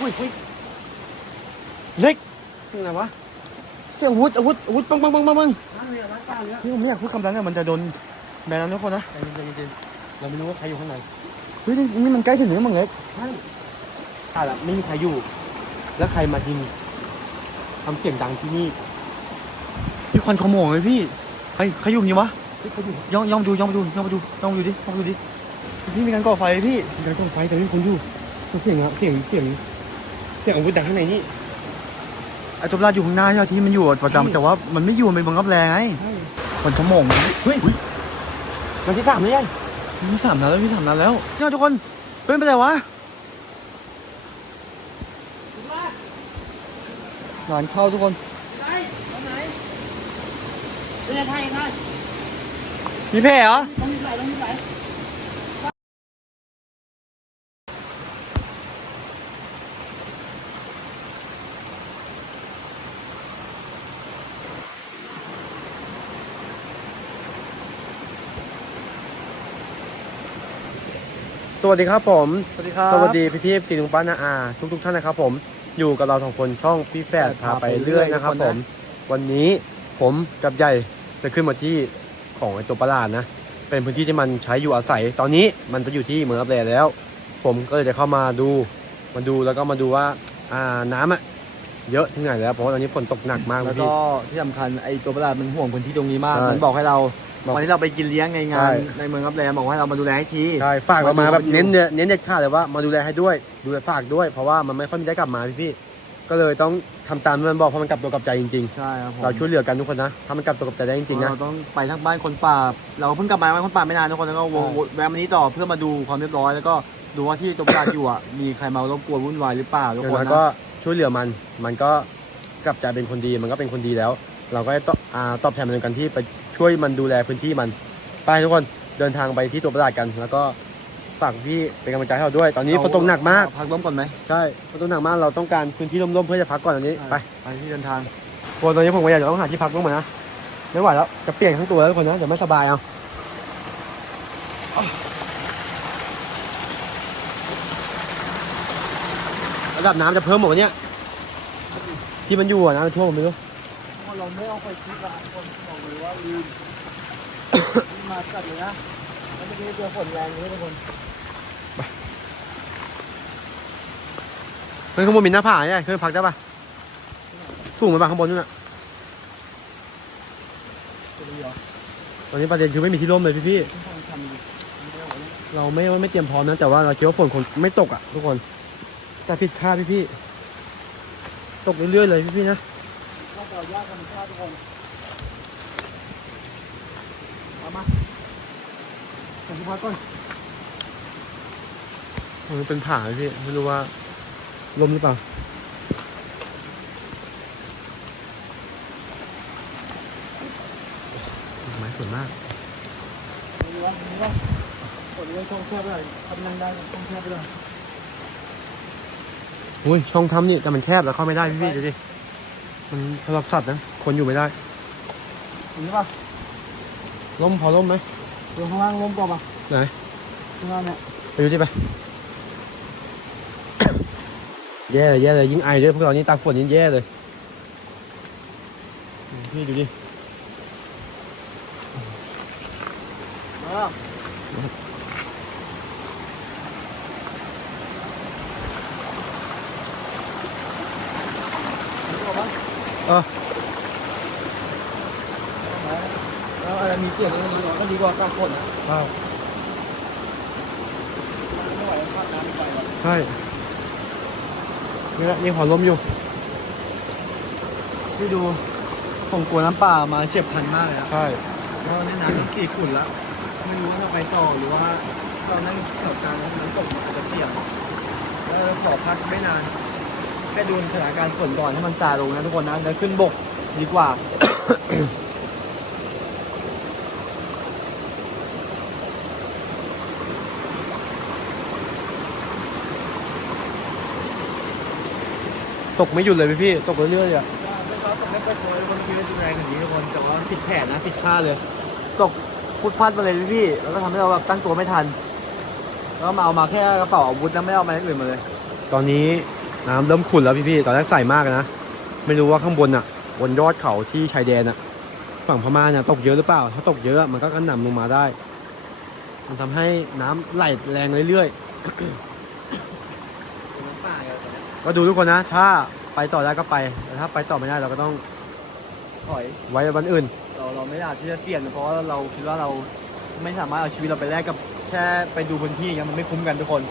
อุ้ยอุ้ยเล็กยังไงวะ เสียงอาวุธอาวุธอาวุธปังปังปังปังปังน้าเลยร้านป้าเลยนี่ผมไม่อยากพูดคำนั้นเลยมันจะโดนแบนแล้วทุกคนนะใจเย็นใจเย็นเราไม่รู้ว่าใครอยู่ข้างในเฮ้ยนี่นี่มันใกล้ถึงแล้วมั้งเล็กใช่ถ้าละไม่มีใครอยู่ แล้วใครมาที่นี่ทำเสียงดังที่นี่พี่ควันขโมงเลยพี่ใครใครอยู่อย่างนี้วะเฮ้ยเขาอยู่ย่องย่องดูย่องมาดูย่องมาดูย่องมาดูดิย่องมาดูดิพี่มีการก่อไฟพี่มีการต้องไฟแต่ไม่มีคนอยู่เสียงอะเสียงเสียง เสียงอาวุธดังข้างในนี่ ไอ้ตัวราดอยู่ข้างหน้าใช่ไหมที่มันอยู่ประจำแต่ว่ามันไม่อยู่มันเป็นบังคับแรงไงใช่ควันขโมงเฮ้ยวันที่สามเลยยังมีสามนัดแล้วมีสามนัดแล้วเนี่ยทุกคนเฮ้ยเป็นไรวะงานเข้าทุกคนไหนตรงไหนเป็นไทยไงมีแผลเหรอ ต้องมีไหลต้องมีไหล วัสดีครับผม สวัสดีครับ สวัสดีพี่พี่สีลุงป้านาอาทุกทุกๆท่านนะครับ ผมอยู่กับเราสองคนช่องพี่แฝดพาไปเรื่อยนะครับ ผม วันนี้ผมกับใหญ่จะขึ้นมาที่ของไอตัวประหลาดนะ เป็นพื้นที่ที่มันใช้อยู่อาศัย ตอนนี้มันจะอยู่ที่เมืองอับแลแล้ว ผมก็เลยจะเข้ามาดูมาดูแล้วก็มาดูว่าอ่าน้ำอะเยอะที่ไหนแล้วเพราะว่าตอนนี้ฝนตกหนักมากแล้วพี่ก็ที่สำคัญไอ้ตัวประหลาดมันห่วงพื้นที่ตรงนี้มากใช่มันบอกให้เราบอก วันที่เราไปกินเลี้ยงในงานใช่ ในเมืองรับแรงบอกว่าให้เรามาดูแลให้ที ใช่ฝากเรามาแบบมาดูเน้นเนี่ยเน้นเด็ดขาดเลยว่ามาดูแลให้ด้วยดูแลฝากด้วย เพราะว่ามันไม่ค่อยมีได้กลับมาพี่พี่ๆก็เลยต้องทำตามที่มันบอกเพราะมันกลับตัวกลับใจจริงใช่ครับผมๆ เราช่วยเหลือกันทุกคนนะถ้ามันกลับตัวกลับใจได้จริงๆนะ เราต้องไปทั้งบ้านคนป่า เราเพิ่งกลับมาบ้านคนป่าไม่นานทุกคนแล้วก็วงใช่ แวะมานี้ต่อเพื่อมาดูความเรียบร้อย แล้วก็ดูว่าที่ตัวประหลาดอยู่อะ มีใครมารบกวนวุ่นวายหรือเปล่าทุกอย่างคนน้อยนะก็ช่วยเหลือมัน มันก็กลับใจเป็นคนดี มันก็เป็นคนดีแล้ว เราก็ต้องอ่าตอบแทนมันโดยกันที่ไป ช่วยมันดูแลพื้นที่มัน ไปทุกคนเดินทางไปที่ตัวประหลาดกัน แล้วก็ฝากพี่เป็นกำลังใจให้เราด้วย ตอนนี้ฝนตกหนักมาก พักร่มก่อนไหมใช่ฝนตกหนักมากเราต้องการพื้นที่ร่มๆเพื่อจะพักก่อนอันนี้ไปไปที่เดินทางพอตอนนี้ผมก็อยากจะต้องหาที่พักบ้างเหมือนนะไม่ไหวแล้วจะเปลี่ยนทั้งตัวแล้วทุกคนนะเดี๋ยวไม่สบายเอาระดับน้ำจะเพิ่มหมดวะเนี่ยที่มันอยู่อะน้ำมันท่วมผมไม่รู้เราไม่เอาไปคิดละคนบอก เลยว่าลืมมาจัดเลยนะแล้วเมื่อกี้เจอฝนแรงเลยทุกคนเฮ้ยข้างบนมีหน้าผาเนี่ยขึ้นพักได้ปะสูงไปปะข้างบนนู่นน่ะตอนนี้ประเด็นคือไม่มีที่ร่มเลยพี่พี่เราไม่ไม่เตรียมพร้อมนะแต่ว่าเราคิดว่าฝนคงไม่ตกอะทุกคนแต่ผิดคาดพี่พี่ตกเรื่อยๆเลยพี่พี่นะข้าเปล่ายางธรรมชาติทุกคนเอามา ผมจะพักก่อนมันเป็นผาเลยพี่ ไม่รู้ว่าลมหรือเปล่าไม้สวยมากดูว่าดูว่าฝนเลยช่องแคบไปเลยทำนั่งได้ช่องแคบไปเลยอุ้ยช่องทำนี่แต่มันแคบแล้วเข้าไม่ได้พี่พี่ดูดิ มันสำหรับสัตว์นะ คนอยู่ไม่ได้เห็นป่ะล่มพอล่มไหม เดี๋ยวข้างล่างล้มก่อนป่ะไหนข้างล่างเนี่ยไปดูดิไป แย่เลยแย่เลยยิ่งไอด้วยพวกเรานี่ตากฝนยิ่งแย่เลยพี่ดูดิมาแล้วเออ แล้วอะไร มีเสียงอะไรอย่างเงี้ยก็ดีกว่าตากฝนนะว้าวไม่ไหวพักน้ำไม่ไหวแล้วใช่นี่แหละนี่พอล่มอยู่พี่ดูผมกลัวน้ำป่ามาเฉียบพลันมากเลยอะใช่เพราะในน้ำมันขีดขุ่นแล้วไม่รู้ว่าจะไปต่อหรือว่าเรานั่งแถวกลางแล้วน้ำตกมันอาจจะเปียกแล้วเราขอพักไม่นานแค่ดูสถานการณ์ฝนก่อนให้มันซาลงนะทุกคนนะแล้วขึ้นบกดีกว่า ตกไม่หยุดเลยพี่พี่ตกเรื่อยๆอะไม่เขาตกไม่ค่อยโชยบางทีก็ดูแรงอย่างนี้ทุกคนแต่ว่าผิดแผนนะผิดคาดเลย ตกพุดพลาดไปเลยพี่ๆแล้วก็ทำให้เราแบบตั้งตัวไม่ทัน แล้วก็มาเอามาแค่กระเป๋าอาวุธแล้วไม่เอามาอย่างอื่นมาเลย ตอนนี้น้ำเริ่มขุ่นแล้วพี่ๆตอนแรกใสมากเลยนะไม่รู้ว่าข้างบนอะบนยอดเขาที่ชายแดนอะ ฝั่งพม่าเนี่ยตกเยอะหรือเปล่า ถ้าตกเยอะมันก็กระหน่ำลงมาได้ มันทำให้น้ำไหลแรงเรื่อยเป็นน้ำป่าเลย ๆ ก็ดูทุกคนนะ ถ้าไปต่อได้ก็ไปแต่ถ้าไปต่อไม่ได้เราก็ต้องถอยไว้วันอื่น เราเราไม่อาจที่จะเสี่ยงนะเพราะว่าเราคิดว่าเราไม่สามารถเอาชีวิตเราไปแลกกับแค่ไปดูพื้นที่อย่างเงี้ยมันไม่คุ้มกันทุกคน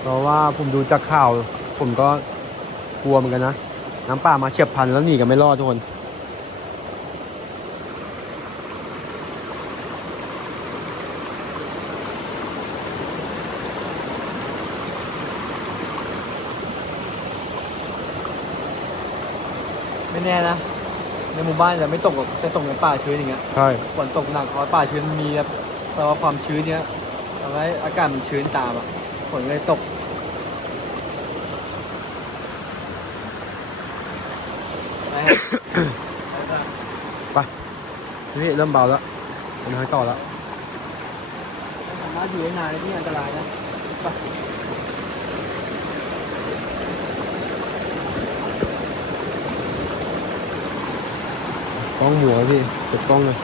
เพราะว่าผมดูจากข่าว ผมก็กลัวเหมือนกันนะ น้ำป่ามาเฉียบพลันแล้วหนีกันไม่รอดทุกคน ไม่แน่นะในหมู่ บ้านจะไม่ตกหรอกจะตกในป่าชื้นอย่างเงี้ยใช่ฝนตกหนักเพราะป่าชื้นมีแบบแต่ว่าความชื้นเนี้ยทำให้อากาศมันชื้นตามอะฝนเลยตกไปฮะไปจ้ะพี่เริ่มเบาแล้วเป็นทางต่อแล้วไม่สามารถอยู่ได้นานเลยที่อันตรายนะไป กล้องหมัวพี่เก็บกล้องเลย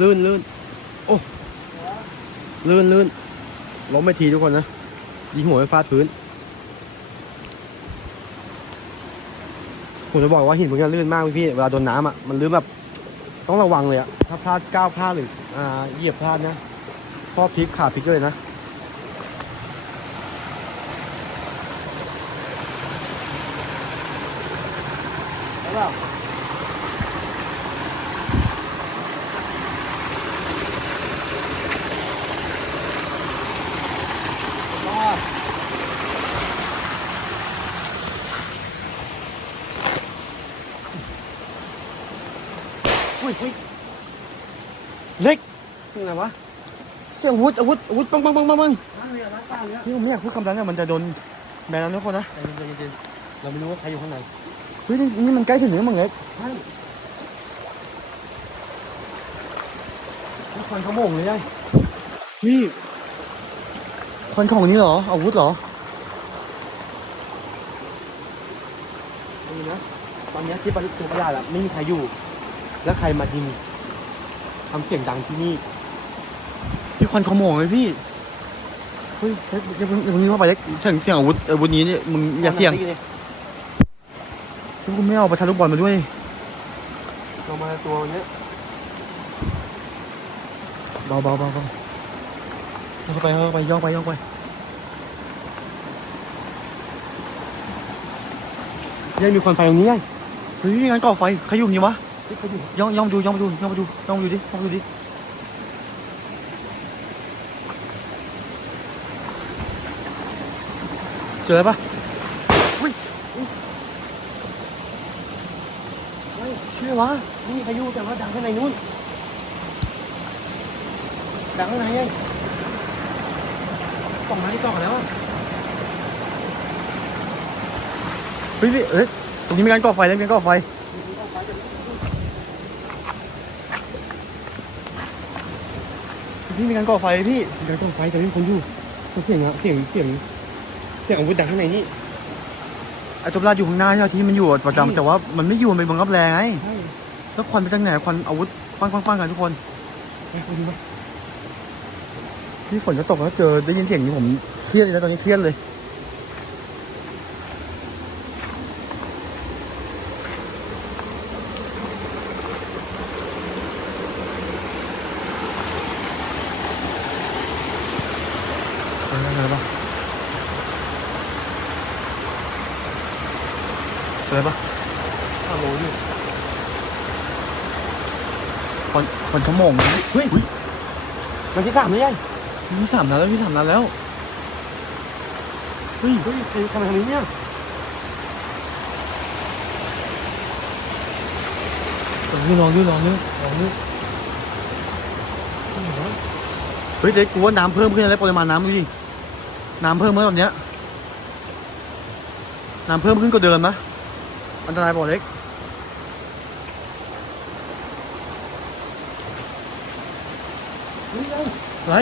ลื่นลื่นโอ้ลื่นลื่นล้มไปทีทุกคนนะยิงหัวไปฟาดพื้นผมจะบอกว่าหินพวกนี้ลื่นมากพี่เวลาโดนน้ำอะมันลื่นแบบต้องระวังเลยอะถ้าพลาดก้าวพลาดหรืออ่าเหยียบพลาดนะข้อพลิกขาพลิกเลยนะ ไปเปล่ารอดอุ้ยอุ้ยเล็กนี่อะไรวะเสียงอาวุธอาวุธอาวุธปังปังปังปังปังนั่งเรือนั่งป่าเรือนี่ผมไม่อยากพูดคำนั้นอะมันจะโดนแบนแล้วทุกคนนะใจเย็นใจเย็นเราไม่รู้ว่าใครอยู่ข้างใน เฮ้ยนี่นี่มันใกล้ถึงแล้วมั้งเล็กใช่นี่ควันขโมงเลยไงพี่ควันของนี้เหรอ อาวุธเหรอนี่นะ ตอนเนี้ยที่ประตูประหลาดอะไม่มีใครอยู่ แล้วใครมาที่นี่ทำเสียงดังที่นี่พี่ควันขโมงเลยพี่ เฮ้ยเล็กอย่าเพิ่งอย่าเพิ่งเข้าไปเล็กเสียงเสียงอาวุธอาวุธนี้เนี่ยมึงอย่าเสี่ยง ลยพี่คุณไม่เอาประทัดลูกบอลมาด้วยเรามาตัวเนี้ยเบาเบาเบาเบาเข้าไปเข้าไปย่องไปย่องไปยังมีควันไฟตรงนี้ไงเฮ้ยงั้นก่อไฟใครอยู่นี่วะที่เขาอยู่ย่องย่องดูย่องไปดูย่องไปดูย่องไปดูดิย่องไปดูดิเจอปะอุ้ยอุ้ยเฮ้ยเชื่อ วะนี่ใครอยู่แต่ว่าดังข้างในนู้นดังข้างในไงกล่องมาที่กล่องแล้วอะเฮ้ยพี่เอ้ยตรงนี้มีการก่อไฟแล้วมีการก่อไฟพี่มีการก่อไฟพี่มีการก่อไฟแต่ไม่มีคนอยู่เสียงอะเสียงเสียงเสียงอาวุธดังข้างในนี่ ไอ้ตัวปลาอยู่ข้างหน้าใช่ไหมที่มันอยู่ประจำแต่ว่ามันไม่อยู่มันเป็นบังคับแรงไงใช่แล้วควันไปจากไหนควันอาวุธปังปังปังกันทุกคนไปไปดูปะพี่ฝนจะตกแล้วเจอได้ยินเสียงนี้ผมเครียดเลยนะตอนนี้เครียดเลยอะไรอะไรปะอะไรปะ ฮัลโหลอยู่ คนคนชั่วโมงมั้ยเฮ้ยมันที่สามหรือยังพี่สามนัดแล้วพี่สามนัดแล้วเฮ้ยเฮ้ยใครทำไมทำนี้เนี่ยลื่นรอลื่นรอลื่นรอลื่นเฮ้ยเด็กกูว่าน้ำเพิ่มขึ้นแล้วปริมาณน้ำดูดิน้ำเพิ่มเมื่อตอนเนี้ยน้ำเพิ่มขึ้นกว่าเดิมนะอันตรายเปล่าเล็ก เฮ้ยเร็ว อะไร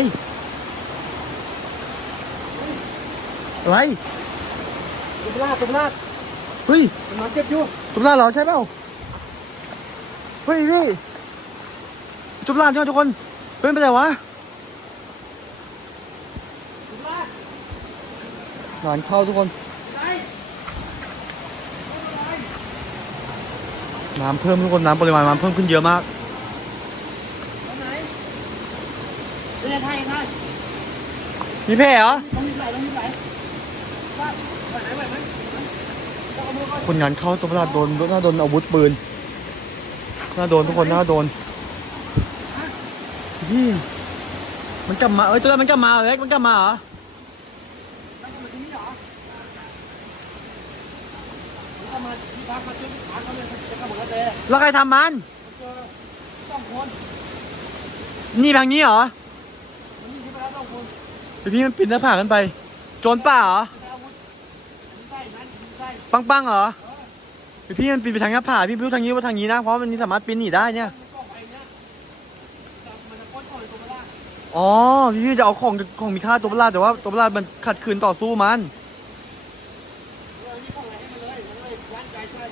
อะไรตุลาตุลาเฮ้ยมันมาเจ็บอยู่จุบลาเหรอใช่เปล่าเฮ้ยพี่จุบลาใช่ไหมทุกคนเฮ้ยเป็นไรวะตุลาหลานเข้าทุกคนไหนน้ำเพิ่มทุกคนน้ำปริมาณน้ำเพิ่มขึ้นเยอะมาก ไหน เรียนไทยไทยมีแผลเหรอต้องมีไหลต้องมีไหลว่าไหวไหนไหวไหมต้องเอามือก่อนคนงานเข้าตัวประหลาดโดนหน้าโดนอาวุธปืนหน้าโดนทุกคนหน้าโดนพี่มันกลับมาเอ้ยตัวนั้นมันกลับมาเหรอเล็กมันกลับมาเหรอนั่งมาที่นี่เหรอแล้วก็มาที่พักมาช่วยพักเขาเลยจะกลับหมดแล้วเต้แล้วใครทำมันเจอสองคนนี่ทางนี้เหรอมันยิงขึ้น ไปแล้วสองคนเดี๋ยวพี่มันปีนหน้าผาขึ้นไป โจรป่าเหรอ ปังปังๆเหรอเดี๋ยวพี่มันปีนไปทางหน้าผาพี่ไม่รู้ทางนี้ว่าทางนี้นะ เพราะมันสามารถปีนหนีได้เนี่ย อ๋อ พี่พี่จะเอาของของมีค่าตัวปลาแต่ว่าตัวปลามันขัดขืนต่อสู้มันเออนี่ของอะไรให้มันเลยมันเยย่างใจช่วย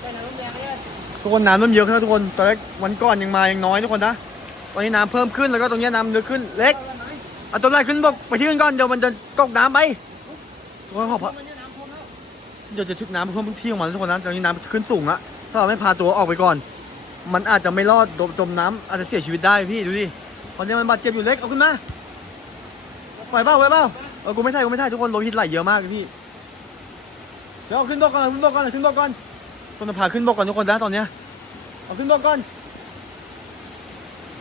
ไปน้ำแดงเลยทุกคนน้ำเริ่มเยอะขึ้นทุกคนตอนแรกวันก่อนยังมายังน้อยทุกคนนะ ตอนนี้น้ำเพิ่มขึ้นแล้วก็ตรงนี้น้ำลึกขึ้นเล็กเอาตัวแรกขึ้นบกไปที่อื่นก่อนเดี๋ยวมันจะตกน้ำไปทุกคนขอพักมันเนี่ยน้ำท่วมแล้วเดี๋ยวจะทึกน้ำเพิ่มที่ออกมาแล้วทุกคนนะตอนนี้น้ำขึ้นสูงละถ้าเราไม่พาตัวออกไปก่อน มันอาจจะไม่รอดจมจมน้ำอาจจะเสียชีวิตได้พี่ดูดิตอนนี้มันบาดเจ็บอยู่เล็กเอาขึ้นมาไหวเปล่าไหวเปล่าเออกูไม่ใช่กูไม่ใช่ทุกคนโลหิตไหลเยอะมากพี่เดี๋ยวเอาขึ้นบกก่อนขึ้นบกก่อนขึ้นบกก่อนต้นจะพาขึ้นบกก่อนทุกคนนะตอนเนี้ยเอาขึ้นบกก่อน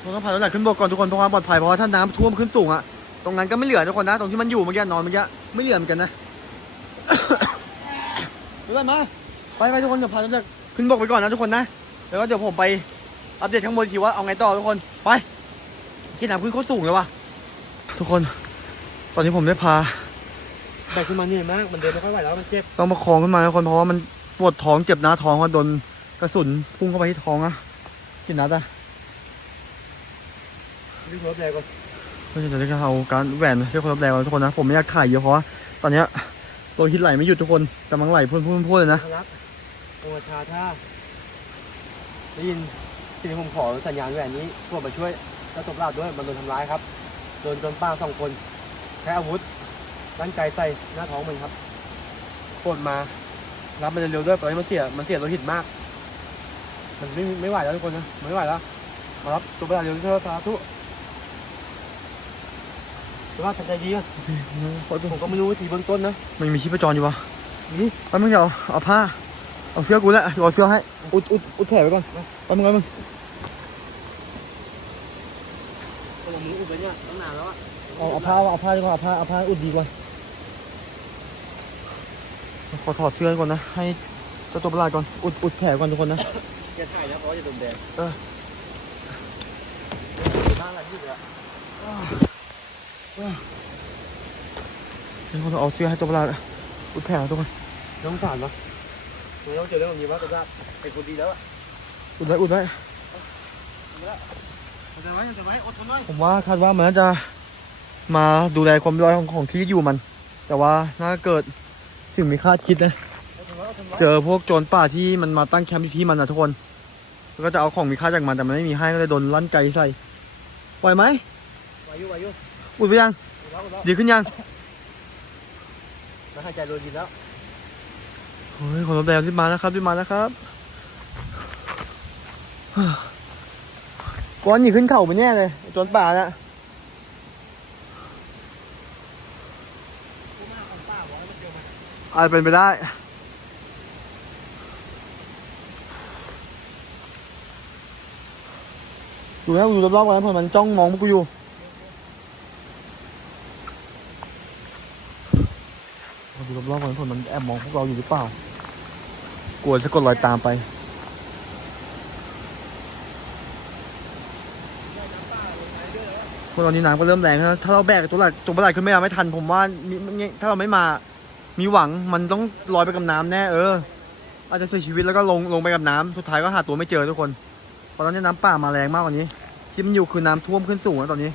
ต้นจะพาตัวไหนขึ้นบกก่อนทุกคนเพื่อความปลอดภัยเพราะว่าถ้าน้ำท่วมขึ้นสูงอะตรงนั้นก็ไม่เหลือทุกคนนะ ตรงที่มันอยู่เมื่อกี้นอนเมื่อกี้ไม่เหลือเหมือนกันนะ ทุกคนมาไปไปทุกคนเดี๋ยวพาตัวจะขึ้นบกไปก่อนนะทุกคนนะแล้วก็เดี๋ยวผมไปอัปเดตข้างบนทีว่าเอาไงต่อทุกคนไปที่น้ำขึ้นโคตรสูงเลยว่ะทุกคน ตอนนี้ผมได้พาแบกขึ้นมาเหนื่อยมากมันเดินไม่ค่อยไหวแล้วมันเจ็บต้องประคองขึ้นมาทุกคนเพราะว่ามันปวดท้องเจ็บหน้าท้องว่าโดนกระสุนพุ่งเข้าไปที่ท้องอะกี่นัดอะ รีบรถแรงก่อนเพื่อจะได้เอาการแหวนเรียกคนรับแรงก่อนทุกคนนะผมไม่อยากขายเยอะเพราะว่าตอนเนี้ยตัวฮิตไหลไม่หยุดทุกคนกำลังไหลพุ่นๆๆเลยนะรักองค์ชาท่าได้ยินสิ่งที่ผมขอสัญญาณแหวนนี้พวกมาช่วยแล้วตบลาดด้วยมันโดนทำร้ายครับโดนโจนป้าสองคนใช้อาวุธร่างกายใส่หน้าท้องมันครับปวดมา รับมันเร็วๆด้วยตอนนี้มันเสียมันเสียโลหิตมาก มันไม่ไม่ไหวแล้วทุกคนนะมันไม่ไหวแล้วมารับตัวประหลาดเร็วเถอะสาธุ ตัวประหลาดทำใจดีอะผมก็ไม่รู้วิธีเบื้องต้นนะมันมีชีพจรอยู่ปะนี่ ไปมึงเดี๋ยวเอาเอาผ้า เอาเสื้อกูแหละเดี๋ยวเอาเสื้อให้ อุดอุดอุดแผลไว้ก่อนไปมึงไปมึงคนละมืออุบไปเนี่ยตั้งนานแล้วอะเอาเอาผ้าเอาผ้าดีกว่าเอาผ้าเอาผ้าอุดดีกว่า ขอถอดเสื้อก่อนนะ ให้เจ้าตัวประหลาดก่อน อุดอุดแผลก่อนทุกคนนะแกถ่ายนะเพราะว่าจะโดนแดงเออบ้านอะไรที่เหลือ ให้คนเอาเสื้อให้ตัวประหลาดอุดแผลทุกคนน้องสารปะมึงต้องเจอเรื่องแบบนี้ว่าตัวละเป็นคนดีแล้วอะอุดไว้อุดไว้มันจะไว้มันจะไว้อดทนไว้ผมว่าคาดว่ามันน่าจะมาดูแลความเรียบร้อยของของที่อยู่มัน แต่ว่าน่าเกิดสิ่งไม่คาดคิดนะอดทนไว้อดทนไว้เจอพวกโจรป่าที่มันมาตั้งแคมป์อยู่ที่มันนะทุกคนแล้วก็จะเอาของมีค่าจากมันแต่มันไม่มีให้ก็เลยโดนลั่นไกใส่ไหวไหมวายุวายุ อุดไปยังอุดแล้วอุดแล้วดีขึ้นยังแล้วหายใจรวยดีแล้วเฮ้ยขอรับแรงรีบมานะครับรีบมานะครับก้อนหนีขึ้นเข่าไปแน่เลยไอ้โจรป่าน่ะผู้มากของป้าบอกให้มันเจอมันอาจเป็นไปได้ดูนะดูรอบๆกันนะเพราะมันจ้องมองพวกกูอยู่ ดูรอบๆกันเพราะมันแอบมองพวกเราอยู่หรือเปล่า กลัวจะกดรอยตามไปพวกตอนนี้น้ำก็เริ่มแรงแล้วถ้าเราแบกตัวหลักตัวประหลาดขึ้นไม่มาไม่ทัน ผมว่ามีถ้าเราไม่มา มีหวังมันต้องลอยไปกับน้ำแน่เออ อาจจะเสียชีวิตแล้วก็ลงลงไปกับน้ำสุดท้ายก็หาตัวไม่เจอทุกคนเพราะตอนนี้น้ำป่ามาแรงมากกว่านี้ที่มันอยู่คือน้ำท่วมขึ้นสูงแล้วตอนนี้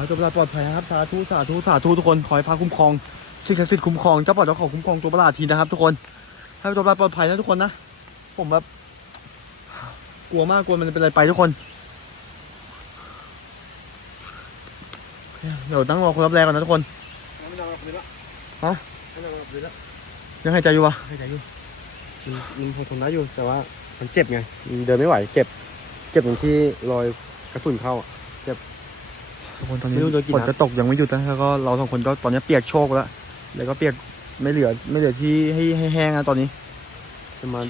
ให้ตัวประหลาดปลอดภัยนะครับสาธุสาธุสาธุทุกคนขอให้พระคุ้มครองสิ่งศักดิ์สิทธิ์คุ้มครองเจ้าป่าเจ้าเขาคุ้มครองตัวประหลาดทีนะครับ ทุกคนให้ตัวประหลาดปลอดภัยนะทุกคนนะผมแบบกลัวมากกลัวมันจะเป็นอะไรไปทุกคนเดี๋ยวตั้งรอคนรับแรงก่อนนะทุกคนฮะยังหายใจอยู่ปะไม่ใจอยู่มันมันพอทนได้อยู่แต่ว่ามันเจ็บไงเดินไม่ไหวเจ็บ เจ็บตรงที่รอยกระสุนเข้าอะ ทุกคนตอนนี้ไม่รู้โดนกี่ฝนนัดจะตกยังไม่หยุดนะแล้วก็เราสองคนก็ตอนนี้เปียกโชกแล้วแล้วก็เปียกไม่เหลือไม่เหลือที่ให้ให้แห้งนะตอนนี้จะมา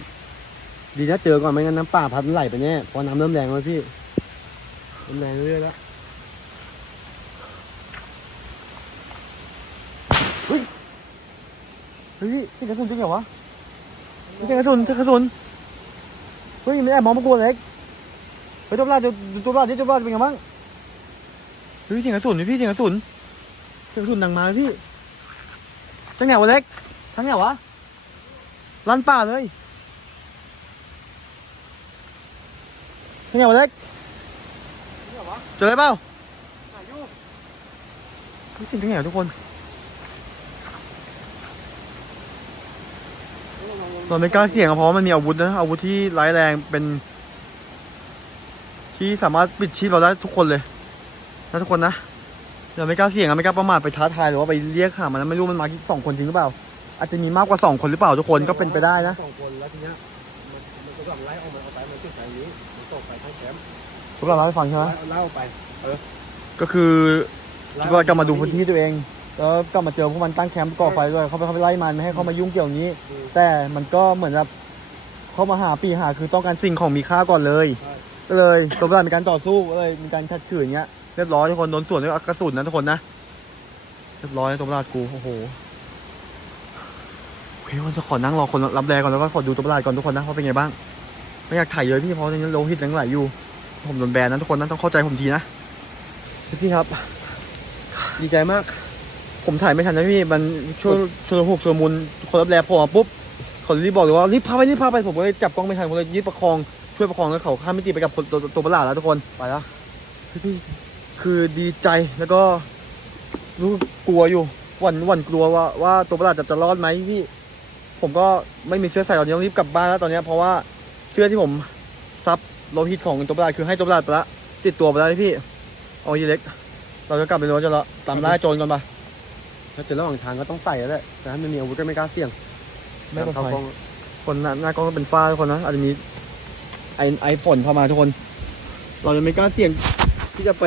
ดีนะเจอก่อนไม่งั้นน้ำป่าพัดไหลไปแน่เพราะน้ำเริ่มแรงแล้วพี่น้ำแรงเรื่อยๆแล้วเฮ้ยพี่เสียงกระสุนจริงเหรอวะเสียงกระสุนเสียงกระสุนเฮ้ยไม่แอบมองมากลัวเล็กเฮ้ยตัวบ้านตัวตัวบ้านที่ตัวบ้านเป็นไงบ้างเฮ้ยเสียงกระสุนพี่เสียงกระสุนเสียงกระสุนดังมาเลยพี่จังไงวะเล็กทั้งไงวะลั่นป่าเลยจังไงวะเล็กเจออะไรเปล่าเฮ้ยเสียงจังไงวะทุกคนเราไม่กล้าเสี่ยงอะเพราะว่ามันมีอาวุธนะอาวุธที่ร้ายแรงเป็น ที่สามารถปิดชีพเราได้ทุกคนเลย นะทุกคนนะเราไม่กล้าเสี่ยงอะไม่กล้าประมาทไปท้าทายหรือว่าไปเรียกหามันนะไม่รู้มันมาที่สองคนจริงหรือเปล่า อาจจะมีมากกว่าสองคนหรือเปล่าทุกคนก็เป็นไปได้นะสองคนแล้วทีเนี้ยมันมันก็กลับไล่ออกมาเอาไปมันจุดใจนี้มันตกไปเข้าแคมป์พวกเราเล่าให้ฟังใช่ไหมไล่เล่าไปก็คือคิดว่ากลับมาดูพื้นที่ตัวเองแล้วกลับมาเจอพวกมันตั้งแคมป์ก่อไฟด้วยเขาไปเขาไปไล่มันไม่ให้เขามายุ่งเกี่ยวนี้ แต่มันก็เหมือนแบบเขามาหาปีหาคือต้องการสิ่งของมีค่าก่อนเลย ก็เลยตัวประหลาดมีการต่อสู้ก็เลยมีการชัดขืนอย่างเงี้ย เรียบร้อยทุกคนโดนส่วนด้วยกระสุนนะทุกคนนะ เรียบร้อยตัวประหลาดกูโอ้โหโอเควันจะขอนั่งรอคนรับแรงก่อนแล้วก็ขอดูตัวประหลาดก่อนทุกคนนะว่าเป็นไงบ้าง ไม่อยากถ่ายเยอะพี่เพราะตอนนี้โลหิตยังไหลอยู่ ผมโดนแบนนะทุกคนนะต้องเข้าใจผมทีนะพี่ครับ ดีใจมาก ผมถ่ายไม่ทันนะพี่มันช่วงชุลหกชุลมุนคนรับแรงโผมปุ๊บเขารีบบอกเลยว่ารีบพาไปรีบพาไปผมก็เลยจับกล้องไม่ทันผมเลยรีบประคองช่วยประคองแล้วเขาข้ามมิติไปกับตัวตัวประหลาดแล้วทุกคนไปแล้วพี่ คือดีใจแล้วก็รู้กลัวอยู่หวั่นหวั่นกลัวว่าว่าตัวประหลาดจะจะรอดไหมพี่ผมก็ไม่มีเสื้อใส่ตอนนี้ต้องรีบกลับบ้านแล้วตอนนี้เพราะว่าเสื้อที่ผมซับโลหิตของตัวประหลาดคือให้ตัวประหลาดไปละติดตัวไปแล้วพี่เอายีเล็ก เราจะกลับไปรถจะละตามล่าโจรก่อนปะถ้าเจอระหว่างทางก็ต้องใส่แล้วแหละแต่ถ้าไม่มีอาวุธก็ไม่กล้าเสี่ยงไม่ปลอดเข้าภัยกล้องคนหน้าหน้ากล้องก็เป็นฝ้าทุกคนนะอาจจะมีไอไอฝนเข้ามาทุกคน เราจะไม่กล้าเสี่ยงที่จะไป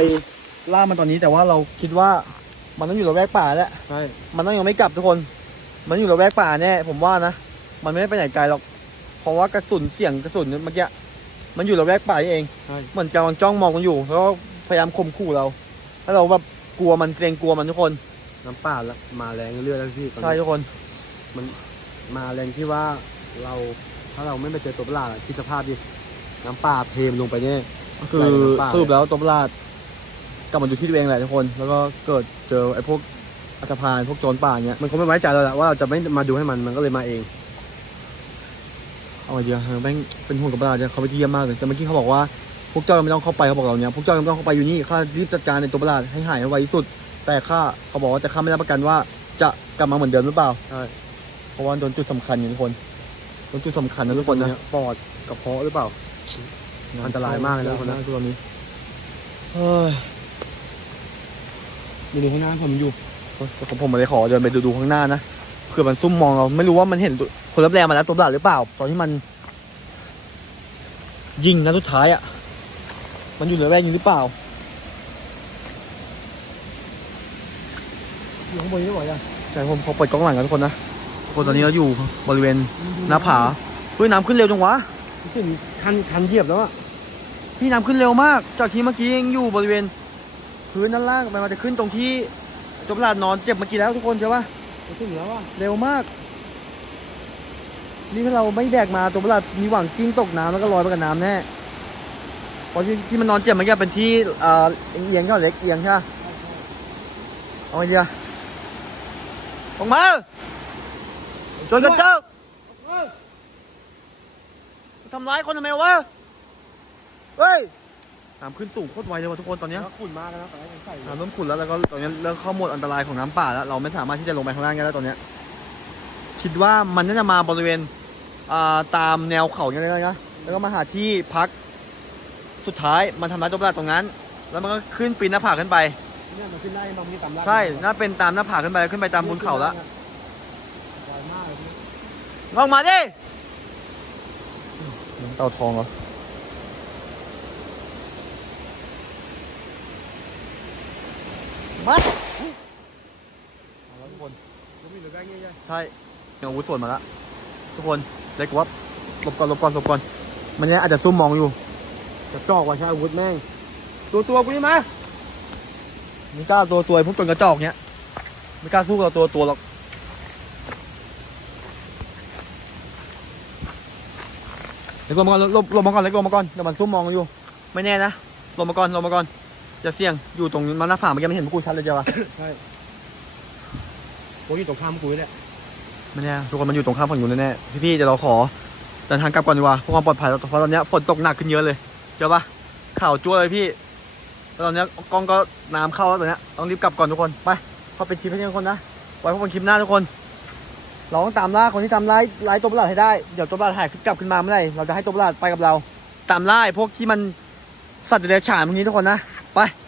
ล่ามันตอนนี้แต่ว่าเราคิดว่ามันต้องอยู่ระแวกป่าแหละใช่มันต้องยังไม่กลับทุกคน มันอยู่ระแวกป่าแน่ผมว่านะมันไม่ได้ไปไหนไกลหรอก เพราะว่ากระสุนเสียงกระสุนเมื่อกี้มันอยู่ระแวกป่านี่เองใช่เหมือนกำลังจ้องมองมันอยู่แล้วก็พยายามข่มขู่เรา ถ้าเราแบบกลัวมันเกรงกลัวมันทุกคน น้ำป่าละมาแรงเรื่อยๆแล้วพี่ตอนใช่นี้ทุกคนมาแรงที่ว่าเราถ้าเราไม่ไปเจอตัวประหลาดอะคิดสภาพดิน้ำป่าเทมลงไปเนี่ย คือใส่น้ำป่าสรุปแล้วตัวประหลาด กลับมาดูที่ตัวเองแหละทุกคน แล้วก็เกิดเจอไอ้พวกอัตภานพวกโจรป่าเงี้ยมันคงไม่ไว้ใจเราแหละว่าเราจะไม่มาดูให้มันมันก็เลยมาเองเอาไอเดียเออแม่งเป็นห่วงกับประหลาดเนี่ยเขาไปเยี่ยมมากเลยแต่เมื่อกี้เขาบอกว่าพวกเจ้ายังไม่ต้องเข้าไปเขาบอกเราเนี่ยพวกเจ้ายังไม่ต้องเข้าไปอยู่นี่ข้ารีบจัดการในตัวประหลาดให้หายให้ไวที่สุด แต่ข้าเขาบอกว่าแต่ข้าไม่รับประกันว่าจะกลับมาเหมือนเดิมหรือเปล่าใช่เพราะว่าโดนจุดสำคัญอย่างทุกคนโดนจุดสำคัญนะทุกคนนะปอดกระเพาะหรือเปล่าอันตรายมากเลยนะทุกคนนะตัวนี้เฮ้ย ดูดูข้างหน้าผมอยู่ผมผมไม่ได้ขอเดินไปดูดูข้างหน้านะเผื่อมันซุ่มมองเราไม่รู้ว่ามันเห็นตัวคนรับแรงมาแล้วตัวประหลาดหรือเปล่า ตอนที่มัน ยิงนะสุดท้ายอะ มันอยู่เหลือแรงอยู่หรือเปล่าอยู่ข้างบนนี่หรอยังใช่ผมขอเปิดกล้องหลังกันทุกคนนะทุกคนตอนนี้เราอยู่บริเวณหน้าผาเฮ้ยน้ำขึ้นเร็วจังวะขึ้นคันคันเหยียบแล้วอะพี่น้ำขึ้นเร็วมาก จากที่เมื่อกี้ยังอยู่บริเวณ พื้นด้านล่างมันมาจะขึ้นตรงที่จบลาดนอนเจ็บเมื่อกี้แล้วทุกคนใช่ปะขึ้นแล้วอะเร็วมาก นี่ถ้าเราไม่แบกมาตัวประหลาดมีหวังกิ้งตกน้ำแล้วก็ลอยไปกับน้ำแน่เพราะที่ที่มันนอนเจ็บเมื่อกี้เป็นที่เอ่อเอียงๆก็เล็กเอียงใช่ปะเอาไงดีอะออกมาจนกระเจ้าทำร้ายคนทำไมวะเฮ้ย น้ำขึ้นสูงโคตรไวเลยว่ะทุกคนตอนเนี้ยขุ่นมากนะตอนนี้ใส่น้ำเริ่มขุ่นแล้วแล้วก็ตอนนี้เริ่มเข้าโหมดอันตรายของน้ำป่าแล้วเราไม่สามารถที่จะลงไปข้างล่างกันแล้วตอนเนี้ยคิดว่ามันน่าจะมาบริเวณอ่าตามแนวเขาอย่างเงี้ยนะแล้วก็มาหาที่พักสุดท้ายมันทำร้ายตัวประหลาดตรงนั้น แล้วมันก็ขึ้นปีนหน้าผาขึ้นไป เนี่ยมันขึ้นได้บางทีต่ำล่างใช่น่าเป็นตามหน้าผาขึ้นไปขึ้นไปตามบนเขาแล้วไวมากเลยพี่ลงมาดิเต่าทองเหรอ มาเอาละทุกคนผมมีเหลือแค่นี้ใช่ใช่ยังอาวุธส่วนมาแล้วทุกคนเล็กว่าหลบก่อนหลบก่อนหลบก่อน มันยังอาจจะซุ่มมองอยู่ จะจอกว่าใช้อาวุธแม่ง ตัวตัวกูนี่มาไม่กล้าตัวตัวไอ้พวกตัวกระจอกเนี้ยไม่กล้าสู้กับตัวตัวหรอกเล็กลงมาก่อนหลบหลบมาก่อนเล็กลงมาก่อนเดี๋ยวมันซุ่มมองอยู่ ไม่แน่นะลงมาก่อนลงมาก่อน จะเสี่ยง อยู่ตรงมันหน้าผาเมื่อกี้ไม่เห็นพวกกูชัดเลยเจ้าวะโอ้ยอยู่ตรงข้ามกูเนี่ยไม่แน่ทุกคนมันอยู่ตรงข้ามฝั่งนู้นแน่ๆพี่ๆเดี๋ยวเราขอเดินทางกลับก่อนดีกว่าเพื่อความปลอดภัยเพราะตอนเนี้ยฝนตกหนักขึ้นเยอะเลยเจ้าปะข่าวจั่วเลยพี่แล้วตอนเนี้ยกล้องก็น้ำเข้าแล้วตอนเนี้ยต้องรีบกลับก่อนทุกคนไปเข้าไปคลิปให้ทุกคนนะไว้พบกันคลิปหน้าทุกคน เราต้องตามล่าคนที่ทำร้ายร้ายตัวประหลาดให้ได้เดี๋ยวตัวประหลาดหายกลับขึ้นมาเมื่อไหร่เราจะให้ตัวประหลาดไปกับเรา ตามล่าไอ้พวกที่มันสัตว์เดรัจฉานพวกนี้ทุกคนนะ ไป